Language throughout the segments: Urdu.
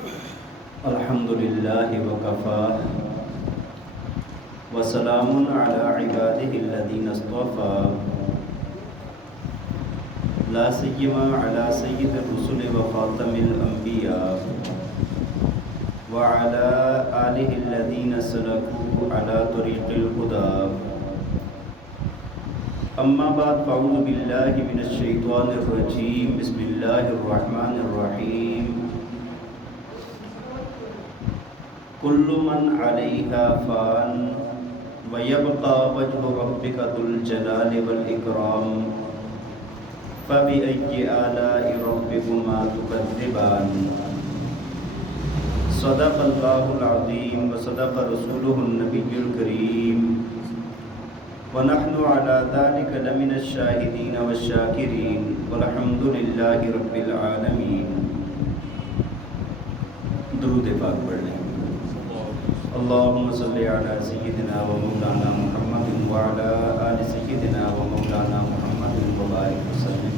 الحمد لله وكفى وسلام على عباده الذين اصطفى لا سيما على سيد الرسل وخاتم الأنبياء وعلى آله الذين سلكوا على طريق الهدى أما بعد فأعوذ بالله من الشيطان الرجيم بسم الله الرحمن الرحيم كل من عليها فان ويبقى وجه ربك ذو الجلال والإكرام فبأي آلاء ربكما تكذبان صدق الله العظيم وصدق رسوله النبي الكريم ونحن على ذلك لمن الشاهدين والشاكرين والحمد لله رب العالمين. درود پاک پڑھ لیں. اللهم صل على سيدنا ومولانا محمد وعلى آل سيدنا ومولانا محمد وبارك وسلم.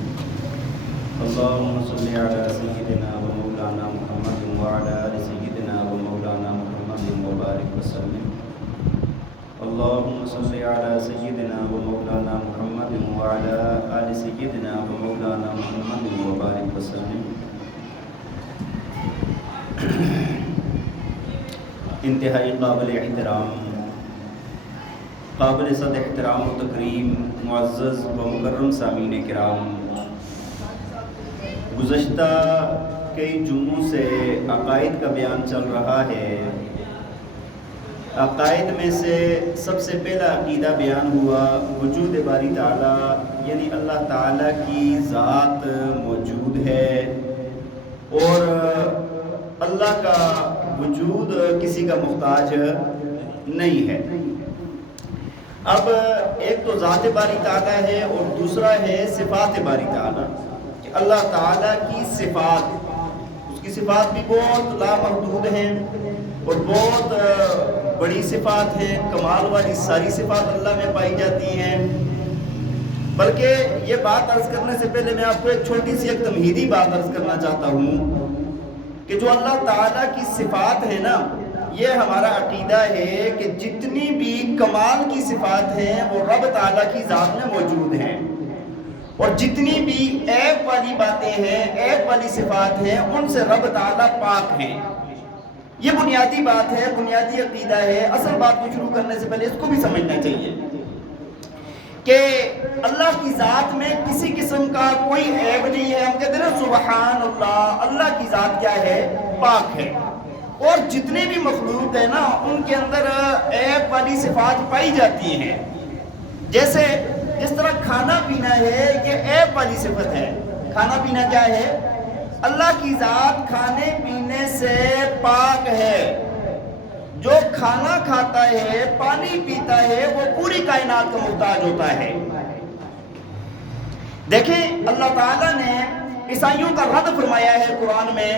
اللهم صل على سيدنا ومولانا محمد وعلى آل سيدنا ومولانا محمد وبارك وسلم. اللهم صل على سيدنا ومولانا محمد وعلى آل سيدنا ومولانا محمد وبارك وسلم. انتہائی قابل احترام، قابل صد احترام و تکریم معزز و مکرم سامعین کرام، گزشتہ کئی جمعوں سے عقائد کا بیان چل رہا ہے. عقائد میں سے سب سے پہلا عقیدہ بیان ہوا وجود باری تعالیٰ، یعنی اللہ تعالیٰ کی ذات موجود ہے اور اللہ کا وجود کسی کا محتاج نہیں ہے. اب ایک تو ذات باری تعالیٰ ہے اور دوسرا ہے صفات باری تعالیٰ، کہ اللہ تعالیٰ کی صفات، اس کی صفات بھی بہت لامحدود ہیں اور بہت بڑی صفات ہیں، کمال والی ساری صفات اللہ میں پائی جاتی ہیں. بلکہ یہ بات عرض کرنے سے پہلے میں آپ کو ایک چھوٹی سی ایک تمہیدی بات عرض کرنا چاہتا ہوں کہ جو اللہ تعالیٰ کی صفات ہے نا، یہ ہمارا عقیدہ ہے کہ جتنی بھی کمال کی صفات ہیں وہ رب تعالیٰ کی ذات میں موجود ہیں، اور جتنی بھی عیب والی باتیں ہیں، عیب والی صفات ہیں، ان سے رب تعالیٰ پاک ہیں. یہ بنیادی بات ہے، بنیادی عقیدہ ہے. اصل بات کو شروع کرنے سے پہلے اس کو بھی سمجھنا چاہیے کہ اللہ کی ذات میں کسی قسم کا کوئی عیب نہیں ہے. ہم کہتے ہیں سبحان اللہ، اللہ کی ذات کیا ہے؟ پاک ہے. اور جتنے بھی مخلوق ہیں نا، ان کے اندر عیب والی صفات پائی جاتی ہیں. جیسے جس طرح کھانا پینا ہے، یہ عیب والی صفت ہے. کھانا پینا کیا ہے؟ اللہ کی ذات کھانے پینے سے پاک ہے. جو کھانا کھاتا ہے، پانی پیتا ہے، وہ پوری کائنات کا محتاج ہوتا ہے. دیکھیں اللہ تعالیٰ نے عیسائیوں کا رد فرمایا ہے قرآن میں،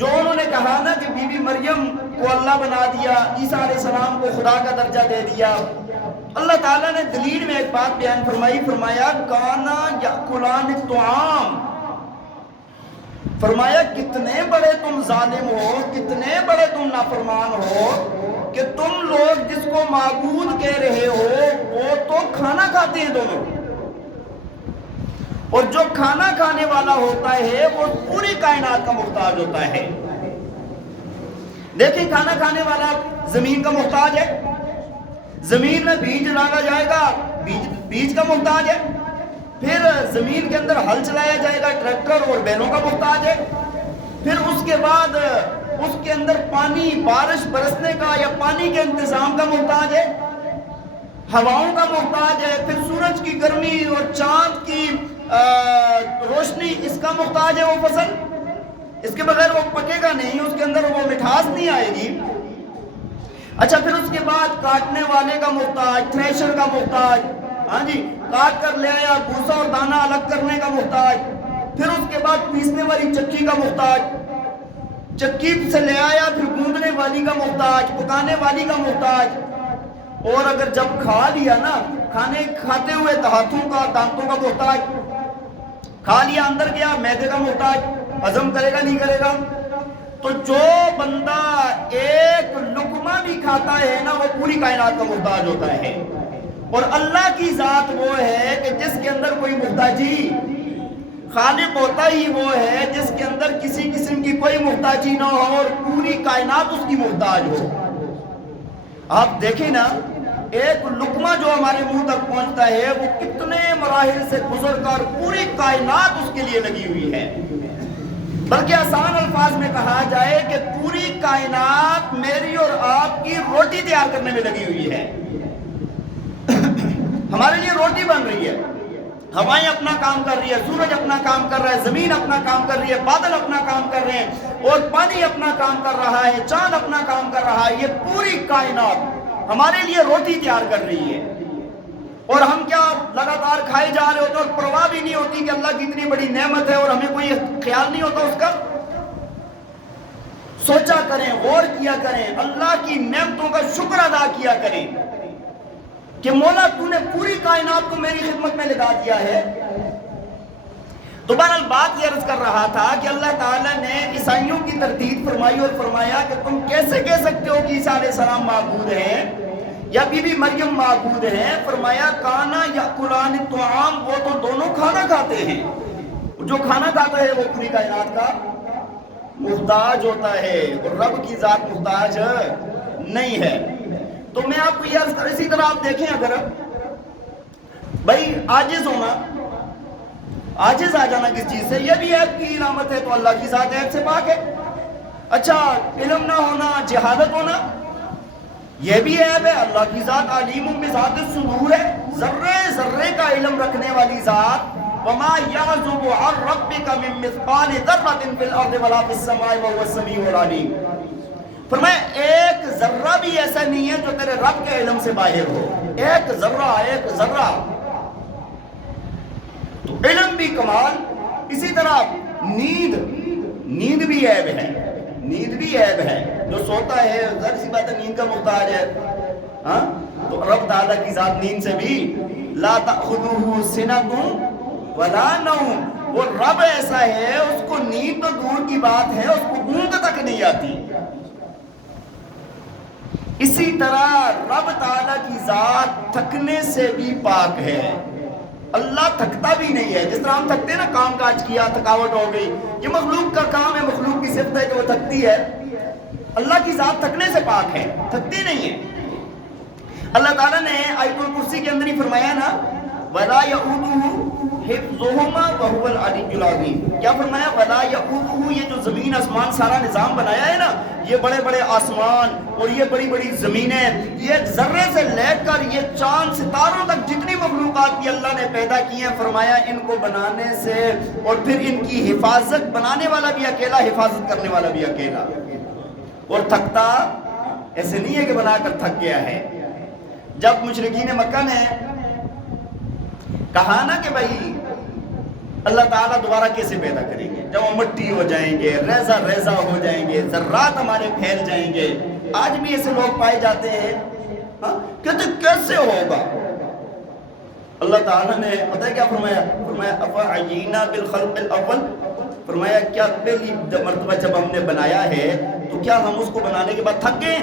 جو انہوں نے کہا نا کہ بی بی مریم کو اللہ بنا دیا، عیسیٰ علیہ السلام کو خدا کا درجہ دے دیا. اللہ تعالیٰ نے دلیل میں ایک بات بیان فرمائی، فرمایا کانا یاکلان الطعام. فرمایا کتنے بڑے تم ظالم ہو، کتنے بڑے تم نافرمان ہو کہ تم لوگ جس کو معبود کہہ رہے ہو وہ تو کھانا کھاتے ہیں دونوں، اور جو کھانا کھانے والا ہوتا ہے وہ پوری کائنات کا محتاج ہوتا ہے. دیکھیں کھانا کھانے والا زمین کا محتاج ہے، زمین میں بیج ڈالا جائے گا، بیج کا محتاج ہے. پھر زمین کے اندر ہل چلایا جائے گا، ٹریکٹر اور بیلوں کا محتاج ہے. پھر اس کے بعد اس کے اندر پانی، بارش برسنے کا یا پانی کے انتظام کا محتاج ہے، ہواؤں کا محتاج ہے. پھر سورج کی گرمی اور چاند کی روشنی، اس کا محتاج ہے وہ فصل. اس کے بغیر وہ پکے گا نہیں، اس کے اندر وہ مٹھاس نہیں آئے گی. اچھا پھر اس کے بعد کاٹنے والے کا محتاج، تھریشر کا محتاج، ہاں جی کاٹ کر لے آیا، بھوسا اور دانہ الگ کرنے کا محتاج. پھر اس کے بعد پیسنے والی چکی کا محتاج، چکی سے لے آیا، پھر گوندنے والی کا محتاج، پکانے والی کا محتاج. اور اگر جب کھا لیا نا، کھانے کھاتے ہوئے ہاتھوں کا، دانتوں کا محتاج. کھا لیا، اندر گیا، معدے کا محتاج، ہضم کرے گا نہیں کرے گا. تو جو بندہ ایک لقمہ بھی کھاتا ہے نا وہ پوری کائنات کا محتاج ہوتا ہے. اور اللہ کی ذات وہ ہے کہ جس کے اندر کوئی محتاجی، خالق ہوتا ہی وہ ہے جس کے اندر کسی قسم کی کوئی محتاجی نہ ہو اور پوری کائنات اس کی محتاج ہو. آپ دیکھیں نا ایک لقمہ جو ہمارے منہ تک پہنچتا ہے وہ کتنے مراحل سے گزر کر پوری کائنات اس کے لیے لگی ہوئی ہے. بلکہ آسان الفاظ میں کہا جائے کہ پوری کائنات میری اور آپ کی روٹی تیار کرنے میں لگی ہوئی ہے. ہمارے لیے روٹی بن رہی ہے، ہوائیں اپنا کام کر رہی ہے، سورج اپنا کام کر رہا ہے، زمین اپنا کام کر رہی ہے، بادل اپنا کام کر رہے ہیں اور پانی اپنا کام کر رہا ہے، چاند اپنا کام کر رہا ہے. یہ پوری کائنات ہمارے لیے روٹی تیار کر رہی ہے اور ہم کیا لگاتار کھائے جا رہے ہوتے اور پرواہ بھی نہیں ہوتی کہ اللہ کی اتنی بڑی نعمت ہے اور ہمیں کوئی خیال نہیں ہوتا اس کا. سوچا کریں، غور کیا کریں، اللہ کی نعمتوں کا شکر ادا کیا کریں کہ مولا تو نے پوری کائنات کو میری خدمت میں لگا دیا ہے. تو بہرحال بات یہ عرض کر رہا تھا کہ اللہ تعالیٰ نے عیسائیوں کی تردید فرمائی اور فرمایا کہ تم کیسے کہہ سکتے ہو کہ عیسیٰ علیہ السلام معبود ہیں یا بی بی مریم معبود ہیں. فرمایا کانا یاکلان الطعام، وہ تو دونوں کھانا کھاتے ہیں. جو کھانا کھاتا ہے وہ پوری کائنات کا محتاج ہوتا ہے اور رب کی ذات محتاج نہیں ہے. تو میں آپ کو یہ عرض کر، اسی طرح آپ دیکھیں اگر بھائی عاجز ہونا، عاجز آ جانا کس چیز سے، یہ بھی عیب کی علامت ہے. تو اللہ کی ذات عیب سے پاک ہے. اچھا علم نہ ہونا، جہالت ہونا، یہ بھی عیب ہے. اللہ کی ذات علیم بذات الصدور ہے، ذرے ذرے کا علم رکھنے والی ذات. وما يعزب عن ربك من مثقال ذرة في الارض ولا في السماء وهو السميع العليم. فرمایا ایک ذرہ بھی ایسا نہیں ہے جو تیرے رب کے علم سے باہر ہو. ایک ذرہ، ایک ذرہ. تو علم بھی کمال. اسی طرح نیند بھی عیب ہے، نیند بھی عیب ہے. جو سوتا ہے ظاہر سی بات ہے نیند کا محتاج ہے. ہاں تو رب تعالیٰ کی ذات نیند سے بھی لا تأخذه سنة ولا نوم. وہ رب ایسا ہے اس کو نیند تو دور کی بات ہے، اس کو اونگ تک نہیں آتی. اسی طرح رب تعالیٰ کی ذات تھکنے سے بھی پاک ہے. اللہ تھکتا بھی نہیں ہے. جس طرح ہم تھکتے ہیں نا، کام کاج کیا تھکاوٹ ہو گئی، یہ مخلوق کا کام ہے، مخلوق کی صفت ہے کہ وہ تھکتی ہے. اللہ کی ذات تھکنے سے پاک ہے، تھکتی نہیں ہے. اللہ تعالیٰ نے آیت الکرسی کے اندر ہی فرمایا نا وَلَا يَؤُودُهُ حِفْظُهُمَا وَهُوَ الْعَلِيُّ الْعَظِيمُ. کیا فرمایا؟ وَلَا يَؤُودُهُ. یہ جو زمین آسمان سارا نظام بنایا ہے نا، یہ بڑے بڑے آسمان اور یہ بڑی بڑی زمینیں، یہ ذرے سے لے کر یہ چاند ستاروں تک جتنی مخلوقات بھی اللہ نے پیدا کی ہیں، فرمایا ان کو بنانے سے اور پھر ان کی حفاظت، بنانے والا بھی اکیلا، حفاظت کرنے والا بھی اکیلا. اور تھکتا ایسے نہیں ہے کہ بنا کر تھک گیا ہے. جب مشرکین مکہ نے کہا نا کہ بھائی اللہ تعالیٰ دوبارہ کیسے پیدا کریں گے جب ہم مٹی ہو جائیں گے، ریزہ ریزہ ہو جائیں گے، ذرات ہمارے پھیل جائیں گے. آج بھی ایسے لوگ پائے جاتے ہیں. کہتے کیسے ہوگا؟ اللہ تعالیٰ نے پتہ ہے کیا فرمایا؟ فرمایا افعینا بالخلق الاول. فرمایا کیا پہلی مرتبہ جب ہم نے بنایا ہے تو کیا ہم اس کو بنانے کے بعد تھک گئے؟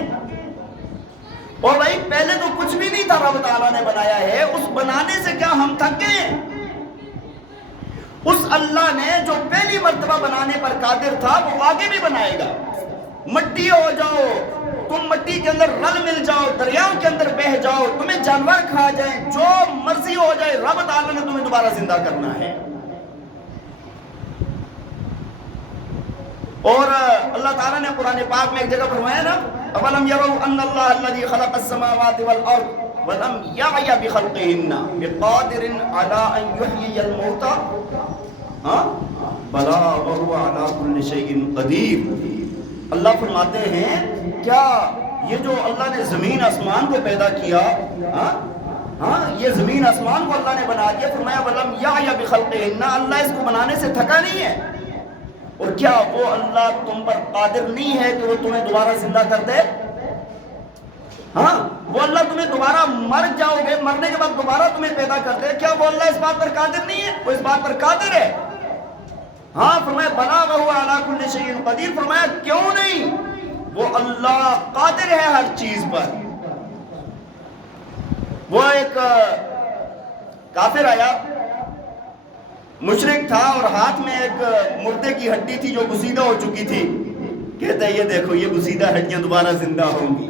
اور بھائی پہلے تو کچھ بھی نہیں تھا، رب تعالیٰ نے بنایا ہے، اس بنانے سے کیا ہم تھک گئے؟ اس اللہ نے جو پہلی مرتبہ بنانے پر قادر تھا وہ آگے بھی بنائے گا. مٹی ہو جاؤ، تم مٹی کے اندر رل مل جاؤ، دریاؤں کے اندر بہہ جاؤ، تمہیں جانور کھا جائیں، جو مرضی ہو جائے، رب تعالیٰ نے تمہیں دوبارہ زندہ کرنا ہے. اور اللہ تعالیٰ نے قرآن پاک میں ایک جگہ فرمایا نا اولم یروا ان اللہ الذی خلق السماوات والارض ولم یعی بخلقہن بقادر علی ان یحیی الموتى بلا وهو علی کل شیء قدیر. اللہ فرماتے ہیں کیا یہ جو اللہ نے زمین آسمان کو پیدا کیا، یہ زمین آسمان کو اللہ نے بنا دیا، فرمایا ولم یعی بخلقہن، اللہ اس کو بنانے سے تھکا نہیں ہے. اور کیا وہ اللہ تم پر قادر نہیں ہے کہ وہ تمہیں دوبارہ زندہ کر دے؟ وہ اللہ تمہیں دوبارہ مر جاؤ گے، مرنے کے بعد دوبارہ تمہیں پیدا کر دے. کیا وہ اللہ اس بات پر قادر نہیں ہے؟ وہ اس بات پر قادر ہے. ہاں فرمایا بلا وہو علی کل شیء قدیر، فرمایا کیوں نہیں، وہ اللہ قادر ہے ہر چیز پر۔ وہ ایک کافر آیا، مشرک تھا، اور ہاتھ میں ایک مردے کی ہڈی تھی جو گسیدہ ہو چکی تھی۔ کہتا ہے یہ دیکھو یہ گسیدہ ہڈیاں دوبارہ زندہ ہوں گی۔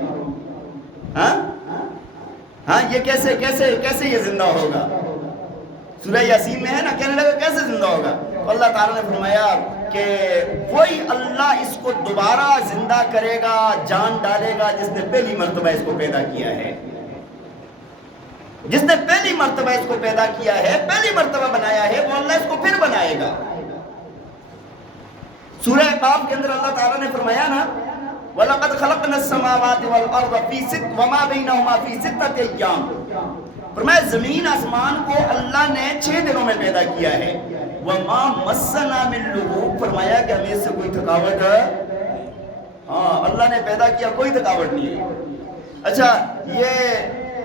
ہاں یہ کیسے یہ زندہ ہوگا؟ سورہ یاسین میں ہے نا، کہنے لگا کیسے زندہ ہوگا؟ اللہ تعالیٰ نے فرمایا کہ وہی اللہ اس کو دوبارہ زندہ کرے گا، جان ڈالے گا، جس نے پہلی مرتبہ اس کو پیدا کیا ہے، جس نے پہلی مرتبہ اس کو پیدا کیا ہے، پہلی مرتبہ بنایا ہے، وہ اللہ اس کو پھر بنائے گا۔ سورہ قاف کے اندر اللہ تعالیٰ نے فرمایا نا وَلَقَدْ خَلَقْنَا السَّمَاوَاتِ وَالْأَرْضَ وَمَا بَيْنَهُمَا فِي سِتَّةِ أَيَّامٍ، فرمایا زمین آسمان کو اللہ نے 6 دنوں میں پیدا کیا ہے۔ وَمَا مَسَّنَا مِن لُغُوبٍ، فرمایا کہ ہمیں اس سے کوئی تھکاوٹ اللہ نے پیدا کیا، کوئی تھکاوٹ نہیں ہے۔ اچھا یہ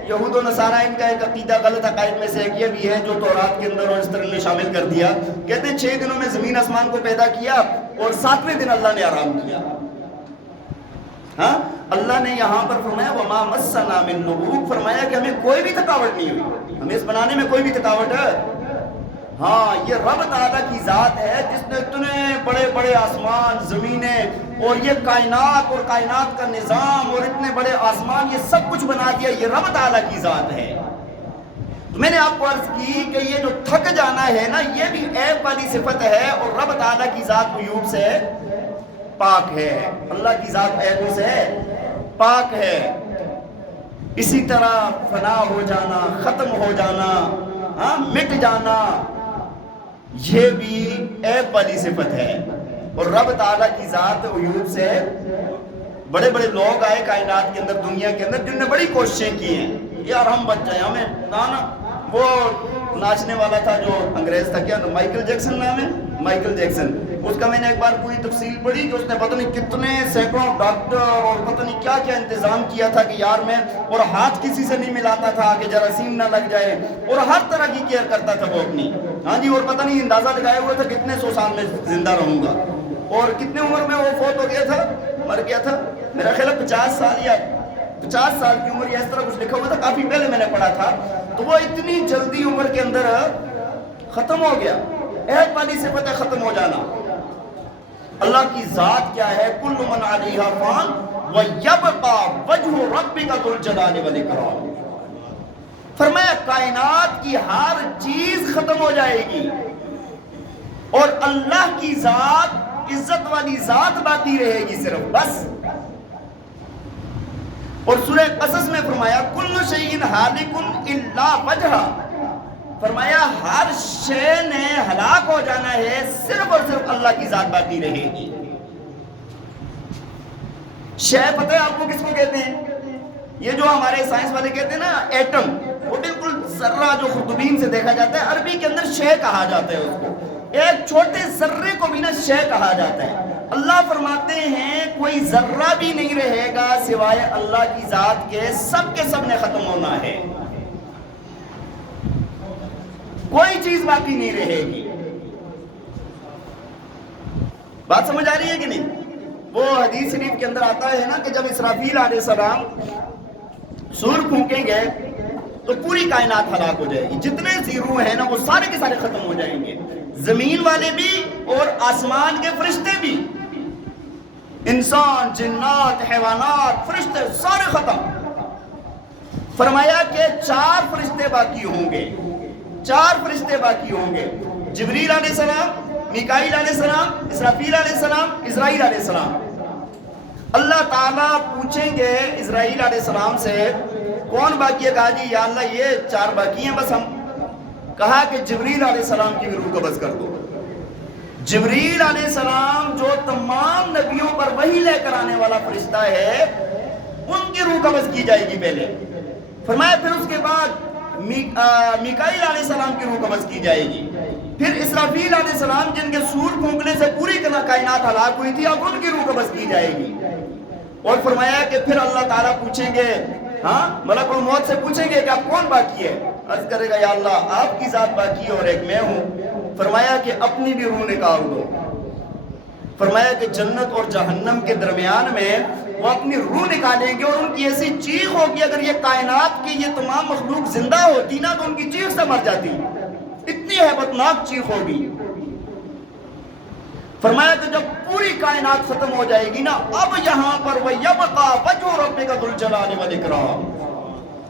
یہود و نصارہ ان کا ایک عقیدہ غلط عقائد میں سے ایک یہ بھی ہے جو تورات کے اندر اور اس طرح نے شامل کر دیا، کہتے ہیں 6 دنوں میں زمین آسمان کو پیدا کیا اور 7ویں دن اللہ نے آرام کیا۔ ہاں اللہ نے یہاں پر فرمایا وَمَا مَسَّنَا مِن لُغُوبٍ، فرمایا کہ ہمیں کوئی بھی تھکاوٹ نہیں ہوئی، ہمیں اس بنانے میں کوئی بھی تھکاوٹ ہے۔ ہاں یہ رب تعالیٰ کی ذات ہے جس نے اتنے بڑے بڑے آسمان، زمینیں اور یہ کائنات اور کائنات کا نظام اور اتنے بڑے آسمان، یہ سب کچھ بنا دیا، یہ رب تعالیٰ کی ذات ہے۔ تو میں نے آپ کو عرض کی کہ یہ جو تھک جانا ہے نا، یہ بھی عیب والی صفت ہے، اور رب تعالیٰ کی ذات عیوب سے پاک ہے، اللہ کی ذات عیبوں سے پاک ہے۔ اسی طرح فنا ہو جانا، ختم ہو جانا، مٹ جانا، یہ بھی عیب والی صفت ہے، اور رب تعالیٰ کی ذات عیوب سے۔ بڑے بڑے لوگ آئے کائنات کے اندر، دنیا کے اندر، جن نے بڑی کوششیں کی ہیں یار ہم بچ جائیں، ہمیں نا وہ ناچنے والا تھا جو انگریز تھا، کیا مائیکل جیکسن نام ہے، مائیکل جیکسن، اس کا میں نے ایک بار پوری تفصیل پڑھی کہ اس نے پتہ نہیں کتنے سینکڑوں ڈاکٹر اور پتہ نہیں کیا کیا انتظام کیا تھا کہ یار میں، اور ہاتھ کسی سے نہیں ملاتا تھا کہ جراثیم نہ لگ جائے، اور ہر طرح کی کیئر کرتا تھا وہ اپنی، ہاں جی، اور پتہ نہیں اندازہ لگایا ہوا تھا کتنے 100 سال میں زندہ رہوں گا، اور کتنے عمر میں وہ فوت ہو گیا تھا، مر گیا تھا، میرا خیال ہے 50 سال یا 50 سال کی عمر یا اس طرح کچھ لکھا ہوا تھا، کافی پہلے میں نے پڑھا تھا۔ تو وہ اتنی جلدی عمر کے اندر ختم ہو گیا، عہد والی صفت ہے ختم ہو جانا۔ اللہ کی ذات کیا ہے؟ کل من علیہا فان وَيَبْقَى وَجْهُ رَبِّكَ ذُو الْجَلَالِ وَالْإِكْرَامِ، فرمایا کائنات کی ہر چیز ختم ہو جائے گی اور اللہ کی ذات، عزت والی ذات باقی رہے گی صرف، بس۔ اور سورہ قصص میں فرمایا کل شیء ہالک الا وجہہ، فرمایا ہر شے نے ہلاک ہو جانا ہے، صرف اور صرف اللہ کی ذات باقی رہے گی۔ شے پتہ ہے آپ کو کس کو کہتے ہیں؟ یہ جو ہمارے سائنس والے کہتے ہیں نا ایٹم، وہ بالکل ذرہ جو خردبین سے دیکھا جاتا ہے، عربی کے اندر شے کہا جاتا ہے اس کو، ایک چھوٹے ذرے کو بھی نا شے کہا جاتا ہے۔ اللہ فرماتے ہیں کوئی ذرہ بھی نہیں رہے گا سوائے اللہ کی ذات کے، سب کے سب نے ختم ہونا ہے، کوئی چیز باقی نہیں رہے گی۔ بات سمجھ آ رہی ہے کہ نہیں؟ وہ حدیث شریف کے اندر آتا ہے نا کہ جب اسرافیل علیہ السلام سور پھونکیں گے تو پوری کائنات ہلاک ہو جائے گی، جتنے سی روح ہیں نا وہ سارے کے سارے ختم ہو جائیں گے، زمین والے بھی اور آسمان کے فرشتے بھی، انسان، جنات، حیوانات، فرشتے سارے ختم۔ فرمایا کہ 4 فرشتے باقی ہوں گے، 4 فرشتے باقی ہوں گے، جبریل علیہ السلام، میکائیل علیہ السلام، اسرافیل علیہ السلام، اسرائیل علیہ السلام۔ اللہ تعالیٰ پوچھیں گے اسرائیل علیہ السلام سے کون باقی ہے؟ کہا جی یا اللہ یہ 4 باقی ہیں بس ہم۔ کہا کہ جبریل علیہ السلام کی بھی روح قبض کر دو۔ جبریل علیہ السلام جو تمام نبیوں پر وحی لے کر آنے والا فرشتہ ہے، ان کی روح قبض کی جائے گی پہلے۔ فرمایا پھر اس کے بعد میکائیل علیہ السلام کی روح قبض کی جائے گی، پھر اسرافیل علیہ السلام جن کے سور پھونکنے سے پوری کائنات ہلاک ہوئی تھی، اب ان کی روح قبض کی جائے گی۔ اور فرمایا کہ پھر اللہ تعالیٰ پوچھیں گے، ملک الموت سے پوچھیں گے کہ اب کون باقی ہے؟ عرض کرے گا یا اللہ آپ کی ذات باقی ہے اور ایک میں ہوں۔ فرمایا کہ اپنی بھی روح نکال دو، فرمایا کہ جنت اور جہنم کے درمیان میں وہ اپنی روح نکالیں گے اور ان کی ایسی چیخ ہوگی، اگر یہ کائنات کی یہ تمام مخلوق زندہ ہوتی نا تو ان کی چیخ سے مر جاتی، اتنی ہیبتناک چیخ ہوگی۔ فرمایا کہ جب پوری کائنات ختم ہو جائے گی نا، اب یہاں پر وَيَبْقَى وَجْهُ رَبِّكَ ذُو الْجَلَالِ وَالْإِكْرَامِ،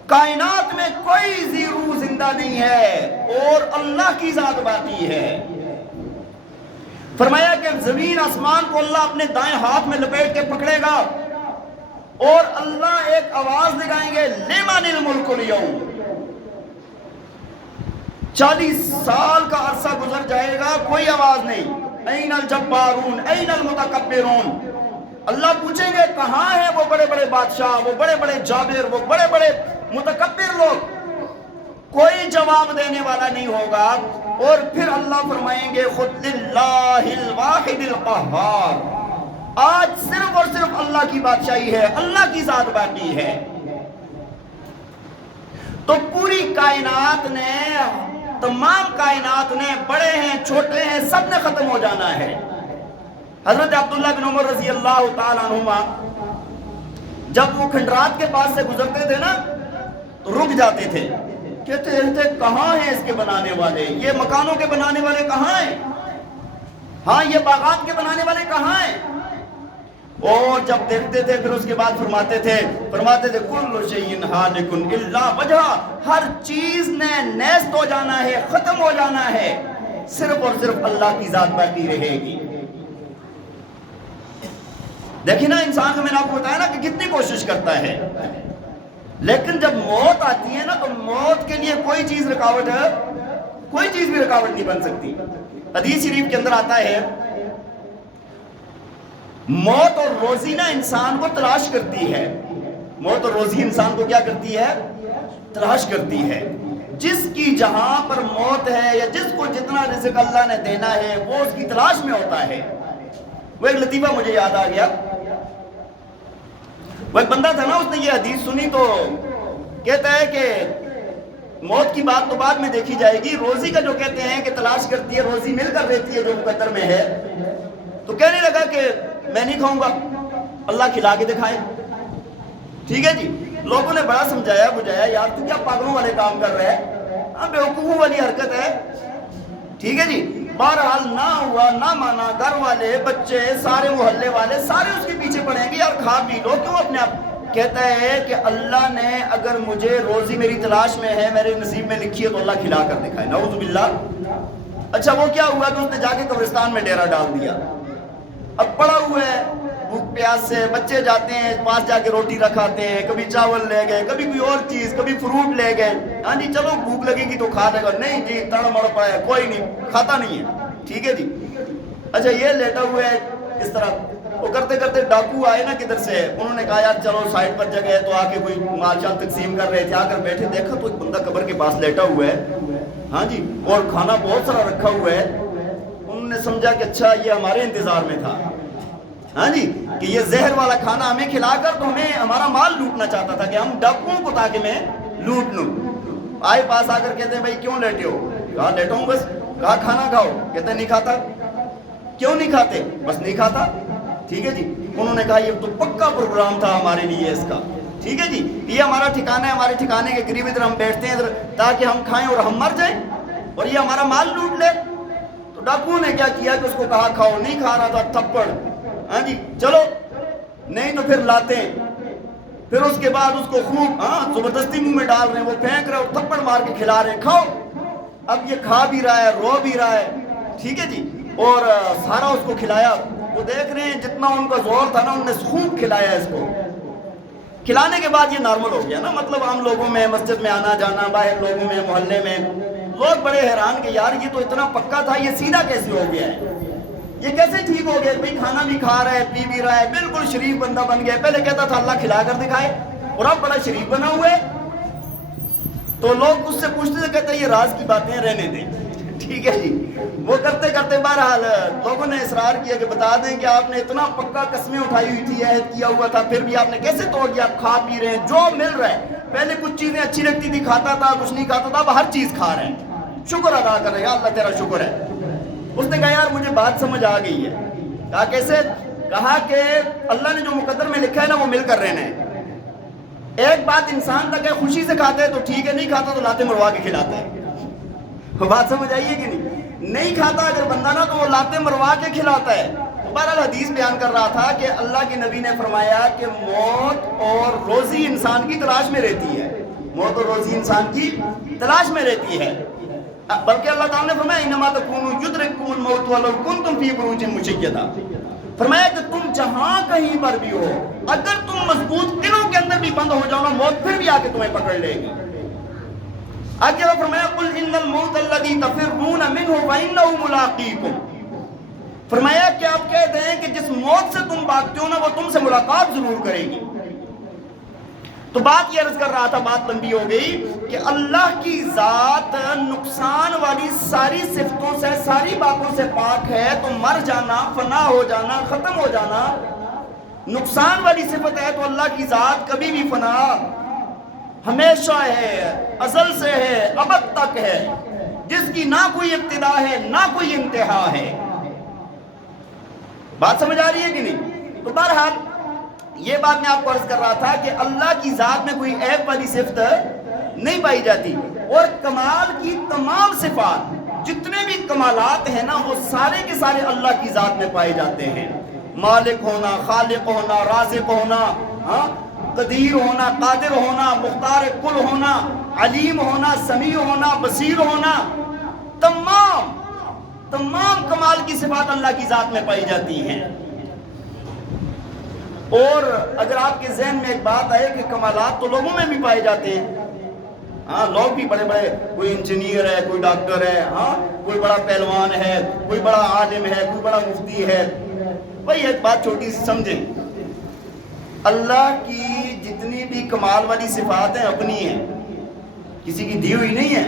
کائنات میں کوئی ذی روح زندہ نہیں ہے اور اللہ کی ذات باقی ہے۔ فرمایا کہ زمین آسمان کو اللہ اپنے دائیں ہاتھ میں لپیٹ کے پکڑے گا اور اللہ ایک آواز لگائیں گے، لِمَنِ الْمُلْكُ الْيَوْمِ۔ 40 سال کا عرصہ گزر جائے گا، کوئی آواز نہیں، اَيْنَ الْجَبَّارُونَ اَيْنَ الْمُتَكَبِّرُونَ۔ اللہ پوچھیں گے کہاں ہیں وہ بڑے بڑے بادشاہ، وہ بڑے بڑے جابر، وہ بڑے بڑے متکبر لوگ؟ کوئی جواب دینے والا نہیں ہوگا۔ اور پھر اللہ فرمائیں گے خُذْ لِلَّهِ الْوَاحِدِ الْقَهَّارِ، آج صرف اور صرف اللہ کی بادشاہی ہے، اللہ کی ذات باقی ہے۔ تو پوری کائنات نے، تمام کائنات نے، بڑے ہیں چھوٹے ہیں، سب نے ختم ہو جانا ہے۔ حضرت عبداللہ بن عمر رضی اللہ تعالیٰ عنہما جب وہ کھنڈرات کے پاس سے گزرتے تھے نا تو رک جاتے تھے، کہتے تھے کہاں ہیں اس کے بنانے والے، یہ مکانوں کے بنانے والے کہاں ہیں، ہاں یہ باغات کے بنانے والے کہاں ہیں؟ اور جب دیکھتے تھے پھر اس کے بعد فرماتے تھے کل شیء ہالک الا وجہہ، ہر چیز نے نیست ہو جانا ہے، ختم ہو جانا ہے، صرف اور صرف اللہ کی ذات باقی رہے گی۔ دیکھیں نا انسان کو، میں نے آپ کو بتایا نا کہ کتنی کوشش کرتا ہے، لیکن جب موت آتی ہے نا تو موت کے لیے کوئی چیز رکاوٹ ہے، کوئی چیز بھی رکاوٹ نہیں بن سکتی۔ حدیث شریف کے اندر آتا ہے موت اور روزی نا انسان کو تلاش کرتی ہے، موت اور روزی انسان کو کیا کرتی ہے؟ تلاش کرتی ہے۔ جس کی جہاں پر موت ہے یا جس کو جتنا رزق اللہ نے دینا ہے وہ اس کی تلاش میں ہوتا ہے۔ وہ ایک لطیفہ مجھے یاد آ گیا، وہ ایک بندہ تھا نا، اس نے یہ حدیث سنی تو کہتا ہے کہ موت کی بات تو بعد میں دیکھی جائے گی، روزی کا جو کہتے ہیں کہ تلاش کرتی ہے، روزی مل کر دیتی ہے جو مقدر میں ہے، تو کہنے لگا کہ میں نہیں کھاؤں گا، اللہ کھلا کے دکھائے۔ ٹھیک ہے جی، لوگوں نے بڑا سمجھایا بجھایا، یار تو کیا پاگلوں والے کام کر رہے ہیں، ہاں بیوقوفوں والی حرکت ہے۔ ٹھیک ہے جی، بہرحال نہ ہوا نہ مانا، گھر والے بچے سارے محلے والے سارے اس کے پیچھے پڑیں گے، یار کھا پی لو، کیوں اپنے آپ۔ کہتا ہے کہ اللہ نے اگر مجھے روزی میری تلاش میں ہے، میرے نصیب میں لکھی ہے تو اللہ کھلا کر دکھائے، نعوذ باللہ۔ اچھا وہ کیا ہوا کہ اس نے جا کے قبرستان میں ڈیرا ڈال دیا، اب پڑا ہوا ہے بھوک پیاس سے، بچے جاتے ہیں پاس جا کے روٹی رکھاتے ہیں، کبھی چاول لے گئے، کبھی کوئی اور چیز، کبھی فروٹ لے گئے، ہاں جی چلو بھوک لگے گی تو کھا لے گا، نہیں جی تڑ مڑ پڑا ہے، کوئی نہیں کھاتا نہیں ہے۔ ٹھیک ہے جی، اچھا یہ لیٹا ہوا ہے اس طرح، وہ کرتے کرتے ڈاکو آئے نا کدھر سے، انہوں نے کہا یار چلو سائڈ پر جگہ ہے تو آ کے کوئی مال شال تقسیم کر رہے تھے، آ کر بیٹھے، دیکھا تو ایک بندہ قبر کے پاس لیٹا ہوا ہے، ہاں جی، اور کھانا بہت سارا رکھا ہوا ہے۔ انہوں نے سمجھا کہ اچھا یہ ہمارے انتظار میں تھا، ہاں جی، کہ یہ زہر والا کھانا ہمیں کھلا کر تو ہمیں ہمارا مال لوٹنا چاہتا تھا کہ ہم ڈاکوؤں کو تاکہ میں لوٹ لوں۔ آئے پاس آ کر کہتے ہیں بھائی کیوں لیٹے ہو؟ کہا لیٹا ہوں بس۔ کہا کھانا کھاؤ؟ کہتے ہیں نہیں کھاتا۔ کیوں نہیں کھاتے؟ بس نہیں کھاتا۔ ٹھیک ہے جی، انہوں نے کہا یہ تو پکا پروگرام تھا ہمارے لیے اس کا، ٹھیک ہے جی، یہ ہمارا ٹھکانہ ہے، ہمارے ٹھکانے کے قریب ادھر ہم بیٹھتے ہیں ادھر تاکہ ہم کھائیں اور ہم مر جائیں اور یہ ہمارا مال لوٹ لے۔ تو ڈاکوؤں نے کیا کیا کہ اس کو کہا کھاؤ، نہیں کھا رہا تھا، تھپڑ، ہاں جی چلو نہیں تو پھر لاتے ہیں، پھر اس کے بعد اس کو خوب زبردستی منہ میں ڈال رہے ہیں، وہ پھینک رہے اور تھپڑ مار کے کھلا رہے ہیں، کھاؤ۔ اب یہ کھا بھی رہا ہے، رو بھی رہا ہے، ٹھیک ہے جی، اور سارا اس کو کھلایا۔ وہ دیکھ رہے ہیں جتنا ان کا زور تھا نا انہوں نے خوب کھلایا اس کو۔ کھلانے کے بعد یہ نارمل ہو گیا نا، مطلب عام لوگوں میں مسجد میں آنا جانا، باہر لوگوں میں محلے میں لوگ بڑے حیران کہ یار یہ تو اتنا پکا تھا، یہ سیدھا کیسے ہو گیا ہے، یہ کیسے ٹھیک ہو گیا؟ بھائی کھانا بھی کھا رہا ہے، پی بھی رہا ہے، بالکل شریف بندہ بن گیا۔ پہلے کہتا تھا اللہ کھلا کر دکھائے اور اب بڑا شریف بنا ہوا ہے۔ تو لوگ اس سے پوچھتے تھے، کہتے ہیں یہ راز کی باتیں رہنے دیں، ٹھیک ہے جی۔ وہ کرتے کرتے بہرحال لوگوں نے اصرار کیا کہ بتا دیں کہ آپ نے اتنا پکا قسمیں اٹھائی ہوئی تھی، عہد کیا ہوا تھا، پھر بھی آپ نے کیسے توڑ دیا؟ آپ کھا پی رہے ہیں جو مل رہا ہے، پہلے کچھ چیزیں اچھی لگتی تھی کھاتا تھا، کچھ نہیں کھاتا تھا، اب ہر چیز کھا رہے ہیں، شکر ادا کر رہے ہیں، اللہ تیرا شکر ہے۔ اس نے کہا یار مجھے بات سمجھ آ گئی ہے، کہا کیسے؟ کہا کہ اللہ نے جو مقدر میں لکھا ہے نا وہ مل کر رہنا ہے. ایک بات انسان تک ہے، خوشی سے کھاتے ہے تو ٹھیک ہے، نہیں کھاتا تو لاتے مروا کے کھلاتا ہے. بات سمجھ آئیے کہ نہیں کھاتا اگر بندہ نا تو وہ لاتے مروا کے کھلاتا ہے. بہرحال حدیث بیان کر رہا تھا کہ اللہ کے نبی نے فرمایا کہ موت اور روزی انسان کی تلاش میں رہتی ہے. موت اور روزی انسان کی تلاش میں رہتی ہے. بلکہ اللہ تعالیٰ نے فرمایا انما تکونوا یدرککم الموت ولو کنتم فی بروج مشیدہ. فرمایا کہ تم جہاں کہیں پر بھی ہو، اگر تم مضبوط قلعوں کے اندر بھی بند ہو جاؤ نا، موت پھر بھی آ کے تمہیں پکڑ لے گی. آگے وہ فرمایا قل ان الموت الذی تفرون منہ فانہ ملاقیکم. فرمایا کہ آپ کہہ دیں کہ جس موت سے تم بھاگتے ہو نا وہ تم سے ملاقات ضرور کرے گی. تو بات یہ عرض کر رہا تھا، بات لمبی ہو گئی، کہ اللہ کی ذات نقصان والی ساری صفتوں سے، ساری باتوں سے پاک ہے. تو مر جانا، فنا ہو جانا، ختم ہو جانا نقصان والی صفت ہے. تو اللہ کی ذات کبھی بھی فنا ہمیشہ ہے، ازل سے ہے، ابد تک ہے، جس کی نہ کوئی ابتدا ہے نہ کوئی انتہا ہے. بات سمجھ آ رہی ہے کہ نہیں؟ تو بہرحال یہ بات میں آپ کو عرض کر رہا تھا کہ اللہ کی ذات میں کوئی عیب والی صفت نہیں پائی جاتی. اور کمال کی تمام صفات، جتنے بھی کمالات ہیں نا، وہ سارے کے سارے اللہ کی ذات میں پائے جاتے ہیں. مالک ہونا، خالق ہونا، رازق ہونا، قدیر ہونا، قادر ہونا، مختار کل ہونا، علیم ہونا، سمیع ہونا، بصیر ہونا، تمام کمال کی صفات اللہ کی ذات میں پائی جاتی ہیں. اور اگر آپ کے ذہن میں ایک بات آئے کہ کمالات تو لوگوں میں بھی پائے جاتے ہیں، ہاں لوگ بھی بڑے بڑے، کوئی انجینئر ہے، کوئی ڈاکٹر ہے، ہاں کوئی بڑا پہلوان ہے، کوئی بڑا عالم ہے، کوئی بڑا مفتی ہے. بھائی ایک بات چھوٹی سی سمجھیں، اللہ کی جتنی بھی کمال والی صفات ہیں اپنی ہیں، کسی کی دی ہوئی نہیں ہے.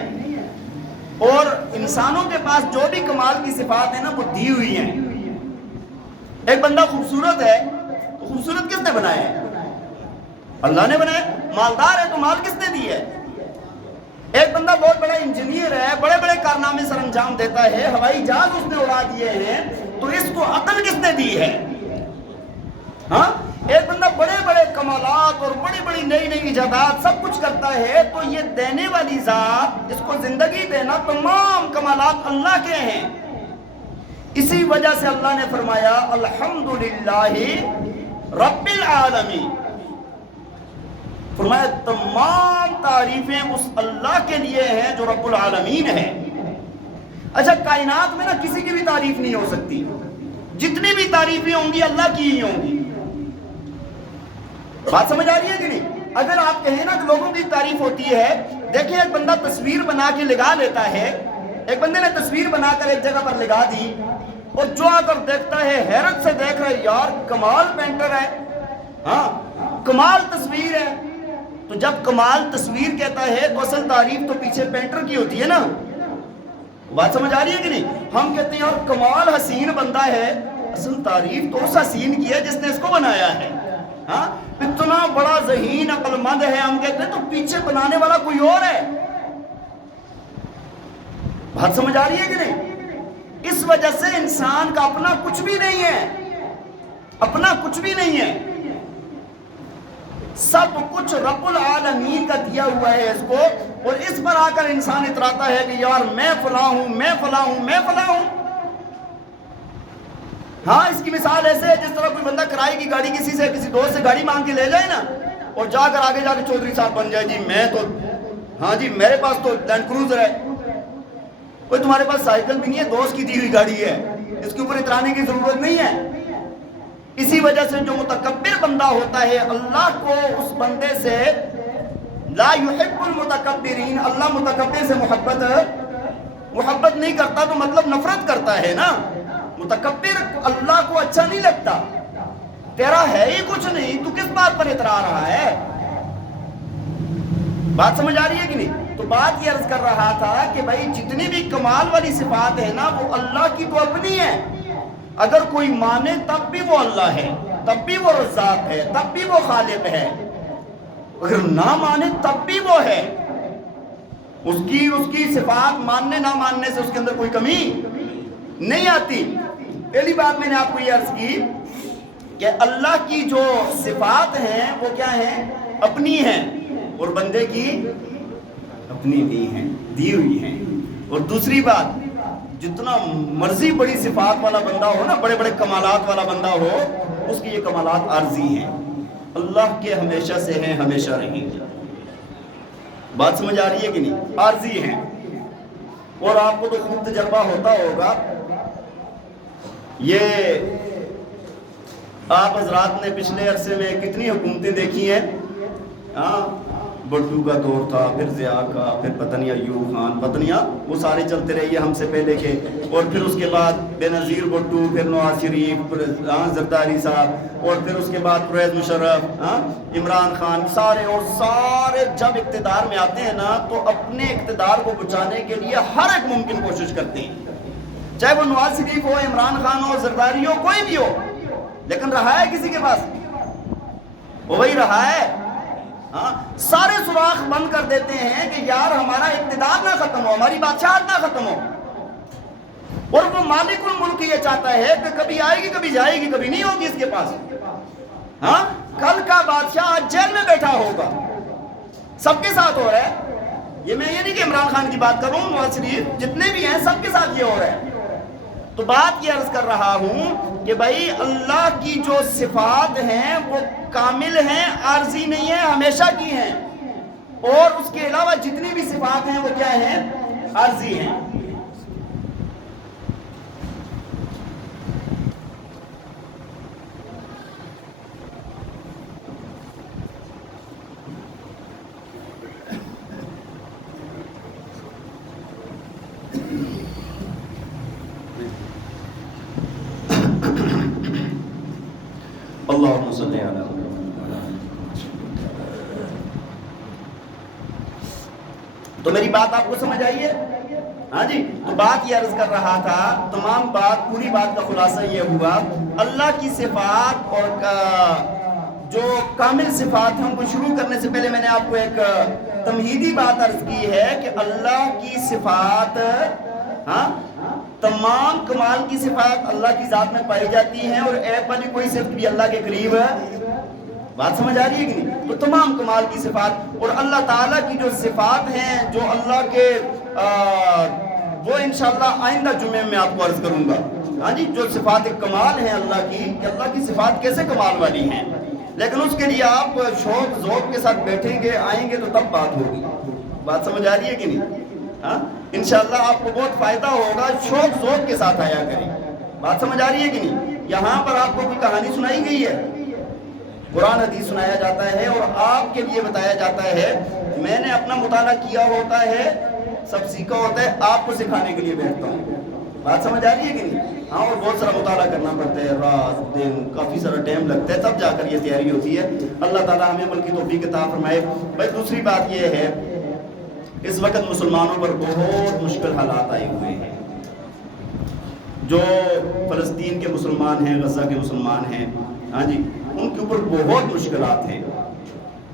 اور انسانوں کے پاس جو بھی کمال کی صفات ہیں نا وہ دی ہوئی ہیں. ایک بندہ خوبصورت ہے تو خوبصورت کس نے بنایا ہے؟ اللہ نے بنایا. مالدار ہے تو مال کس نے دی ہے؟ ایک بندہ بہت بڑا انجینئر ہے، بڑے بڑے کارنامے سر انجام دیتا ہے، ہوائی جہاز اس نے اڑا دیے ہیں، تو اس کو عقل کس نے دی ہے؟ ہاں ایک بندہ بڑے بڑے کمالات اور بڑی بڑی نئی نئی ایجادات سب کچھ کرتا ہے، تو یہ دینے والی ذات، اس کو زندگی دینا، تمام کمالات اللہ کے ہیں. اسی وجہ سے اللہ نے فرمایا الحمدللہ رب العالمین. فرمایا تمام تعریفیں اس اللہ کے لیے ہیں جو رب العالمین ہے. اچھا کائنات میں نا کسی کی بھی تعریف نہیں ہو سکتی، جتنی بھی تعریفیں ہوں گی اللہ کی ہی ہوں گی. بات سمجھ آ رہی ہے کہ نہیں؟ اگر آپ کہیں نا کہ لوگوں کی تعریف ہوتی ہے، دیکھیں ایک بندہ تصویر بنا کے لگا لیتا ہے، ایک بندے نے تصویر بنا کر ایک جگہ پر لگا دی، اور جو آ کر دیکھتا ہے حیرت سے دیکھ رہا ہے، یار کمال پینٹر ہے، ہاں کمال تصویر ہے. تو جب کمال تصویر کہتا ہے تو اصل تعریف تو پیچھے پینٹر کی ہوتی ہے نا. بات سمجھ آ رہی ہے کہ نہیں؟ ہم کہتے ہیں یار کمال حسین بندہ ہے، اصل تعریف تو اس حسین کی ہے جس نے اس کو بنایا ہے. ہاں اتنا بڑا ذہین عقل مند ہے، ہم کہتے ہیں تو پیچھے بنانے والا کوئی اور ہے. بات سمجھ آ رہی ہے کہ نہیں؟ اس وجہ سے انسان کا اپنا کچھ بھی نہیں ہے، اپنا کچھ بھی نہیں ہے، سب کچھ رب العالمین کا دیا ہوا ہے اس کو. اور اس پر آ کر انسان اتراتا ہے کہ یار میں فلاں ہوں، میں فلاں ہوں، میں فلاں ہوں. ہاں اس کی مثال ایسے ہے جس طرح کوئی بندہ کرائے کی گاڑی کسی سے، کسی دوست سے گاڑی مانگ کے لے جائے نا، اور جا کر آگے جا کے چودھری صاحب بن جائے، جی میں تو، ہاں جی میرے پاس تو لینڈ کروزر ہے. کوئی تمہارے پاس سائیکل بھی نہیں ہے، دوست کی دی ہوئی گاڑی ہے، اس کے اوپر اترانے کی ضرورت نہیں ہے. اسی وجہ سے جو متکبر بندہ ہوتا ہے، اللہ کو اس بندے سے لا یحب المتکبرین، اللہ متکبر سے محبت نہیں کرتا، تو مطلب نفرت کرتا ہے نا. متکبر اللہ کو اچھا نہیں لگتا. تیرا ہے ہی کچھ نہیں، تو کس بات پر اترا رہا ہے؟ بات سمجھ آ رہی ہے کہ نہیں؟ تو بات یہ عرض کر رہا تھا کہ بھائی جتنی بھی کمال والی صفات ہے نا وہ اللہ کی تو اپنی ہے. اگر کوئی مانے تب بھی وہ اللہ ہے، تب بھی وہ رزاق ہے، تب بھی وہ خالق ہے. اگر نہ مانے تب بھی وہ ہے. اس کی صفات ماننے نہ ماننے سے اس کے اندر کوئی کمی نہیں آتی. پہلی بات میں نے آپ کو یہ عرض کی کہ اللہ کی جو صفات ہیں وہ کیا ہیں؟ اپنی ہیں، اور بندے کی اپنی نہیں ہیں، دی ہوئی ہیں۔ اور دوسری بات، جتنا مرضی بڑی صفات والا بندہ ہو نا، بڑے بڑے کمالات والا بندہ ہو، اس کی یہ کمالات عارضی ہیں، اللہ کے ہمیشہ سے ہیں، ہمیشہ رہیں گے۔ بات سمجھ آ رہی ہے کہ نہیں؟ عارضی ہیں۔ اور آپ کو تو خوب تجربہ ہوتا ہوگا، یہ آپ حضرات نے پچھلے عرصے میں کتنی حکومتیں دیکھی ہیں؟ ہاں، بٹو کا دور تھا، پھر ضیاء کا، پھر پتہ نہیں ایوب خان، پتہ نہیں وہ سارے چلتے رہیے ہم سے پہلے کے، اور پھر اس کے بعد بے نظیر بٹو، پھر نواز شریف، زرداری صاحب، اور پھر اس کے بعد پرویز مشرف، عمران خان، سارے جب اقتدار میں آتے ہیں نا تو اپنے اقتدار کو بچانے کے لیے ہر ایک ممکن کوشش کرتے ہیں، چاہے وہ نواز شریف ہو، عمران خان ہو، زرداری ہو، کوئی بھی ہو، لیکن رہا ہے کسی کے پاس؟ وہ وہی رہا ہے۔ سارے سوراخ بند کر دیتے ہیں کہ یار ہمارا اقتدار نہ ختم ہو، ہماری بادشاہت نہ ختم ہو، اور وہ مالک الملک یہ چاہتا ہے کہ کبھی آئے گی کبھی جائے گی، کبھی نہیں ہوگی اس کے پاس۔ کل کا بادشاہ آج جیل میں بیٹھا ہوگا، سب کے ساتھ ہو رہا ہے یہ۔ میں یہ نہیں کہ عمران خان کی بات کر رہا ہوں، نواز شریف، جتنے بھی ہیں سب کے ساتھ یہ ہو رہا ہے۔ تو بات یہ عرض کر رہا ہوں کہ بھائی اللہ کی جو صفات ہیں وہ کامل ہیں، عارضی نہیں ہیں، ہمیشہ کی ہیں، اور اس کے علاوہ جتنی بھی صفات ہیں وہ کیا ہیں؟ عارضی ہیں۔ اللہم صلی علی محمد۔ تو میری بات آپ کو سمجھ آئی ہے؟ ہاں جی، تو بات یہ عرض کر رہا تھا، تمام بات، پوری بات کا خلاصہ یہ ہوا، اللہ کی صفات اور جو کامل صفات ہیں ان کو شروع کرنے سے پہلے میں نے آپ کو ایک تمہیدی بات عرض کی ہے کہ اللہ کی صفات، تمام کمال کی صفات اللہ کی ذات میں پائی جاتی ہیں، اور عیب والی کوئی صفت بھی اللہ کے قریب ہے۔ بات سمجھ آ رہی ہے کہ نہیں؟ تو تمام کمال کی صفات، اور اللہ تعالیٰ کی جو صفات ہیں جو اللہ کے وہ انشاءاللہ آئندہ جمعے میں آپ کو عرض کروں گا، ہاں جی، جو صفات کمال ہیں اللہ کی، کہ اللہ کی صفات کیسے کمال والی ہیں، لیکن اس کے لیے آپ شوق ذوق کے ساتھ بیٹھیں گے، آئیں گے تو تب بات ہوگی۔ بات سمجھ آ رہی ہے کہ نہیں؟ انشاءاللہ آپ کو بہت فائدہ ہوگا، شوق ذوق کے ساتھ آیا کریں۔ بات سمجھ آ رہی ہے کہ نہیں؟ یہاں پر آپ کو کوئی کہانی سنائی گئی ہے، قرآن حدیث سنایا جاتا ہے اور آپ کے لیے بتایا جاتا ہے، میں نے اپنا مطالعہ کیا ہوتا ہے، سب سیکھا ہوتا ہے، آپ کو سکھانے کے لیے بیٹھتا ہوں۔ بات سمجھ آ رہی ہے کہ نہیں؟ اور بہت سارا مطالعہ کرنا پڑتا ہے، رات دن کافی سارا ٹائم لگتا ہے، تب جا کر یہ تیاری ہوتی ہے۔ اللہ تعالیٰ ہمیں عمل کی توفیق عطا فرمائے۔ بھائی دوسری بات یہ ہے، اس وقت مسلمانوں پر بہت مشکل حالات آئے ہوئے ہیں، جو فلسطین کے مسلمان ہیں، غزہ کے مسلمان ہیں، ہاں جی، ان کے اوپر بہت مشکلات ہیں۔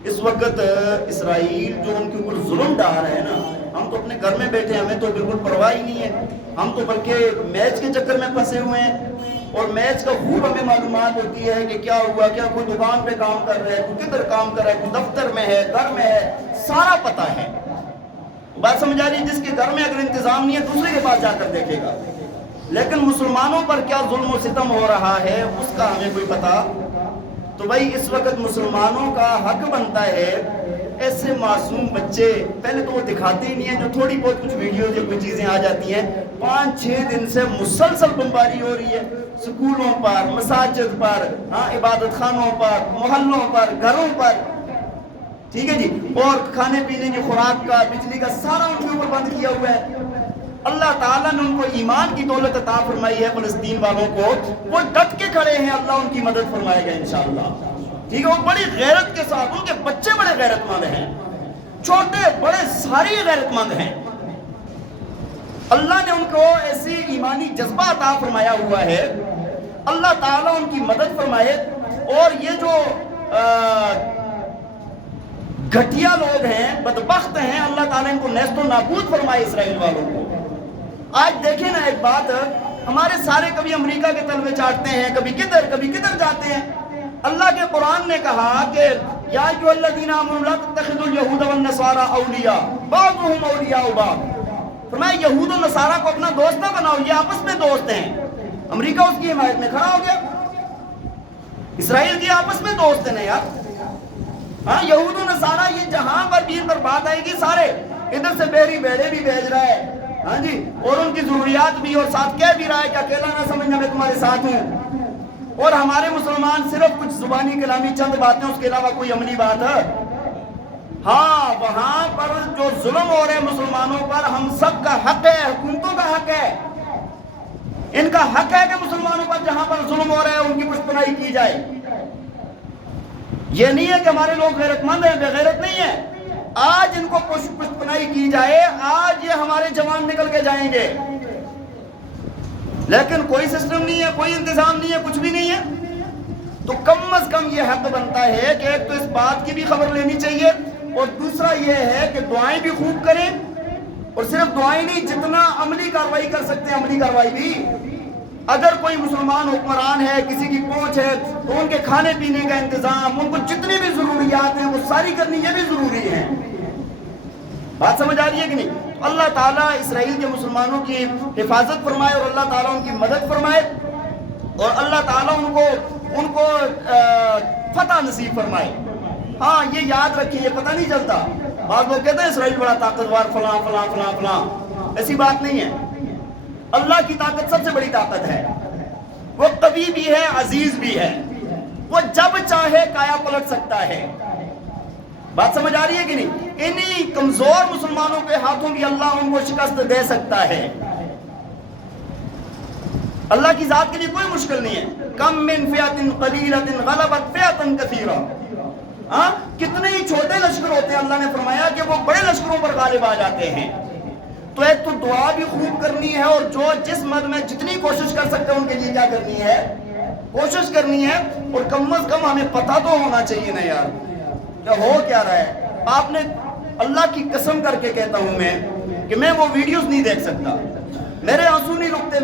اس وقت اسرائیل جو ان کے اوپر ظلم ڈھا رہا ہے نا، ہم تو اپنے گھر میں بیٹھے ہیں، ہمیں تو بالکل پرواہ ہی نہیں ہے، ہم تو بلکہ میچ کے چکر میں پھنسے ہوئے ہیں، اور میچ کا خوب ہمیں معلومات ہوتی ہے کہ کیا ہوا، کیا کوئی دکان پہ کام کر رہا ہے، کوئی کدھر کام کر رہا ہے، کوئی دفتر میں ہے، گھر میں ہے، سارا پتہ ہے۔ بات سمجھ آ رہی ہے؟ جس کے گھر میں اگر انتظام نہیں ہے دوسرے کے پاس جا کر دیکھے گا، لیکن مسلمانوں پر کیا ظلم و ستم ہو رہا ہے اس کا ہمیں کوئی پتہ۔ تو بھائی اس وقت مسلمانوں کا حق بنتا ہے، ایسے معصوم بچے، پہلے تو وہ دکھاتے ہی نہیں ہیں، جو تھوڑی بہت کچھ ویڈیوز یا کوئی چیزیں آ جاتی ہیں، 5-6 دن سے مسلسل بمباری ہو رہی ہے، سکولوں پر، مساجد پر، عبادت خانوں پر، محلوں پر، گھروں پر، ٹھیک ہے جی، اور کھانے پینے کی خوراک کا، بجلی کا، سارا ان کے اوپر بند کیا ہوا ہے۔ اللہ تعالیٰ نے ان کو ایمان کی دولت عطا فرمائی ہے، فلسطین والوں کو، وہ ڈٹ کے کھڑے ہیں، اللہ ان کی مدد فرمائے گا انشاءاللہ، ٹھیک ہے۔ وہ بڑی غیرت کے ساتھ، ان کے بچے بڑے غیرت مند ہیں، چھوٹے بڑے ساری غیرت مند ہیں، اللہ نے ان کو ایسی ایمانی جذبہ عطا فرمایا ہوا ہے، اللہ تعالیٰ ان کی مدد فرمائے۔ اور یہ جو گھٹیا لوگ ہیں، بدبخت ہیں، اللہ تعالیٰ ان کو نیست و نابود فرمائے اسرائیل والوں کو۔ آج دیکھیں نا ایک بات، ہمارے سارے کبھی امریکہ کے تلوے چاٹتے ہیں، کبھی کدھر جاتے ہیں۔ اللہ کے قرآن نے کہا کہ یا ایھا الذین آمنوا لا تتخذوا اليہود والنصارى اولیاء بعضهم اولیاء بعض، فرمایا یہود و نصارہ کو اپنا دوست نہ بناؤ، یہ آپس میں دوست ہیں۔ امریکہ اس کی حمایت میں کھڑا ہو گیا، اسرائیل کی آپس میں دوست ہیں نا یار۔ ہاں یہود و نصارہ یہ جہاں پر دین پر بات آئے گی سارے، ادھر سے بحری بیڑے بھی بھیج رہا ہے، ہاں جی، اور ان کی ضروریات بھی، اور ساتھ کہہ بھی رہا ہے کہ اکیلا نہ سمجھنا میں تمہارے ساتھ ہوں۔ اور ہمارے مسلمان صرف کچھ زبانی کلامی چند باتیں، اس کے علاوہ کوئی عملی بات ہے؟ ہاں وہاں پر جو ظلم ہو رہے ہیں مسلمانوں پر، ہم سب کا حق ہے، حکومتوں کا حق ہے، ان کا حق ہے کہ مسلمانوں پر جہاں پر ظلم ہو رہا ہے ان کی پشت پناہی کی جائے۔ یہ نہیں ہے کہ ہمارے لوگ غیرت مند ہیں، بے غیرت نہیں ہے، آج ان کو پشت پناہی کی جائے، آج یہ ہمارے جوان نکل کے جائیں گے، لیکن کوئی سسٹم نہیں ہے، کوئی انتظام نہیں ہے، کچھ بھی نہیں ہے۔ تو کم از کم یہ حق بنتا ہے کہ ایک تو اس بات کی بھی خبر لینی چاہیے، اور دوسرا یہ ہے کہ دعائیں بھی خوب کریں، اور صرف دعائیں نہیں، جتنا عملی کاروائی کر سکتے ہیں عملی کاروائی بھی۔ اگر کوئی مسلمان حکمران ہے، کسی کی پہنچ ہے، تو ان کے کھانے پینے کا انتظام، ان کو جتنی بھی ضروریات ہیں وہ ساری کرنی، یہ بھی ضروری ہے۔ بات سمجھ آ رہی ہے کہ نہیں؟ اللہ تعالیٰ اسرائیل کے مسلمانوں کی حفاظت فرمائے، اور اللہ تعالیٰ ان کی مدد فرمائے، اور اللہ تعالیٰ ان کو فتح نصیب فرمائے۔ ہاں یہ یاد رکھیں، یہ پتہ نہیں چلتا، بعض لوگ کہتے ہیں اسرائیل بڑا طاقتور، فلاں فلاں فلاں فلاں، ایسی بات نہیں ہے۔ اللہ کی طاقت سب سے بڑی طاقت ہے، وہ قوی بھی ہے، عزیز بھی ہے، وہ جب چاہے کایا پلٹ سکتا ہے۔ بات سمجھ آ رہی ہے کہ نہیں؟ انہی کمزور مسلمانوں کے ہاتھوں بھی اللہ ان کو شکست دے سکتا ہے۔ اللہ کی ذات کے لیے کوئی مشکل نہیں ہے۔ کم من فئۃ قلیلۃ غلبت فئۃ کثیرہ، ہاں کتنے ہی چھوٹے لشکر ہوتے ہیں، اللہ نے فرمایا کہ وہ بڑے لشکروں پر غالب آ جاتے ہیں۔ تو ایک تو دعا بھی خوب کرنی ہے، اور جو جس مد میں جتنی کوشش کر سکتے ہیں ان کے لیے کیا کرنی ہے، کوشش کرنی ہے، اور کم از کم ہمیں پتہ تو ہونا چاہیے نا یار کہ ہو کیا رہا ہے۔ آپ نے، اللہ کی قسم کر کے کہتا ہوں میں کہ میں وہ ویڈیوز نہیں دیکھ سکتا، میرے آنسو نہیں رکتے،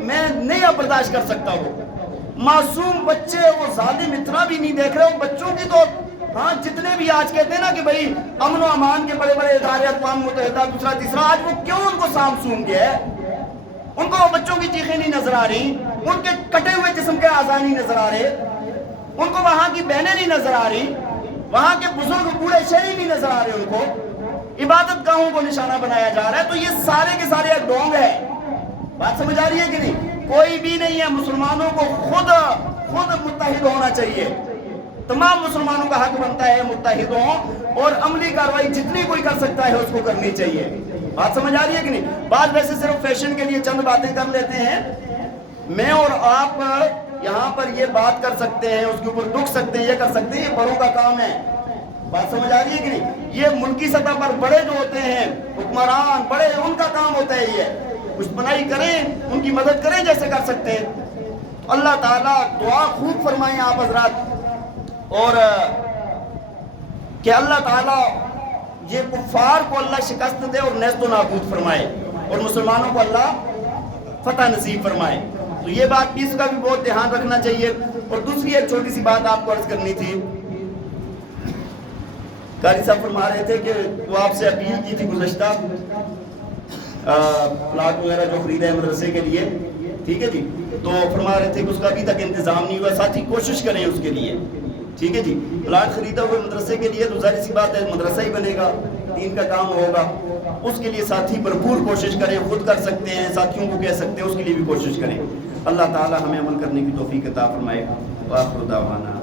میں نہیں اب برداشت کر سکتا۔ وہ معصوم بچے، وہ ظالم اتنا بھی نہیں دیکھ رہے، وہ بچوں کی تو ہاں جتنے بھی آج کہتے ہیں نا کہ بھائی امن و امان کے بڑے بڑے ادارے، اقوام متحدہ، دوسرا تیسرا، آج وہ کیوں ان کو سام سوم گیا ہے؟ ان کو وہ بچوں کی چیخیں نہیں نظر آ رہی، ان کے کٹے ہوئے جسم کے اعضاء نہیں نظر آ رہے، ان کو وہاں کی بہنیں نہیں نظر آ رہی، وہاں کے بزرگ بوڑھے شہری نہیں نظر آ رہے، ان کو عبادت گاہوں کو نشانہ بنایا جا رہا ہے۔ تو یہ سارے کے سارے ایک ڈونگ ہے۔ بات سمجھ آ رہی ہے کہ نہیں؟ کوئی بھی نہیں ہے، مسلمانوں کو خود متحد ہونا چاہیے، تمام مسلمانوں کا حق بنتا ہے متحد ہوں، اور عملی کاروائی جتنی کوئی کر سکتا ہے اس کو کرنی چاہیے۔ بات سمجھ آ رہی ہے کہ نہیں؟ بعض ویسے صرف فیشن کے لیے چند باتیں کر لیتے ہیں، میں اور آپ یہاں پر یہ بات کر سکتے ہیں، اس کے اوپر دکھ سکتے ہیں، یہ کر سکتے ہیں، یہ بڑوں کا کام ہے۔ بات سمجھ آ رہی ہے کہ نہیں؟ یہ ملکی سطح پر بڑے جو ہوتے ہیں، حکمران بڑے، ان کا کام ہوتا ہے یہ پشت پناہی کریں، ان کی مدد کریں جیسے کر سکتے ہیں۔ اللہ تعالیٰ دعا خوب فرمائیں آپ حضرات، اور کہ اللہ تعالیٰ یہ کفار کو اللہ شکست دے اور نیست و نابود فرمائے، اور مسلمانوں کو اللہ فتح نصیب فرمائے۔ تو یہ بات بھی، اس کا بھی بہت دھیان رکھنا چاہیے۔ اور دوسری ایک چھوٹی سی بات آپ کو عرض کرنی تھی، قاری صاحب فرما رہے تھے کہ وہ آپ سے اپیل کی تھی گزشتہ پلاٹ وغیرہ جو خریدا ہے مدرسے کے لیے، ٹھیک ہے جی، تو فرما رہے تھے کہ اس کا ابھی تک انتظام نہیں ہوا، ساتھ ہی کوشش کریں اس کے لیے، ٹھیک ہے جی۔ پلاٹ خریدا ہوئے مدرسے کے لیے تو ظاہر سی بات ہے مدرسہ ہی بنے گا، دین کا کام ہوگا، اس کے لیے ساتھی بھرپور کوشش کریں، خود کر سکتے ہیں، ساتھیوں کو کہہ سکتے ہیں، اس کے لیے بھی کوشش کریں۔ اللہ تعالی ہمیں عمل کرنے کی توفیق عطا فرمائے۔ وآخر دعوانا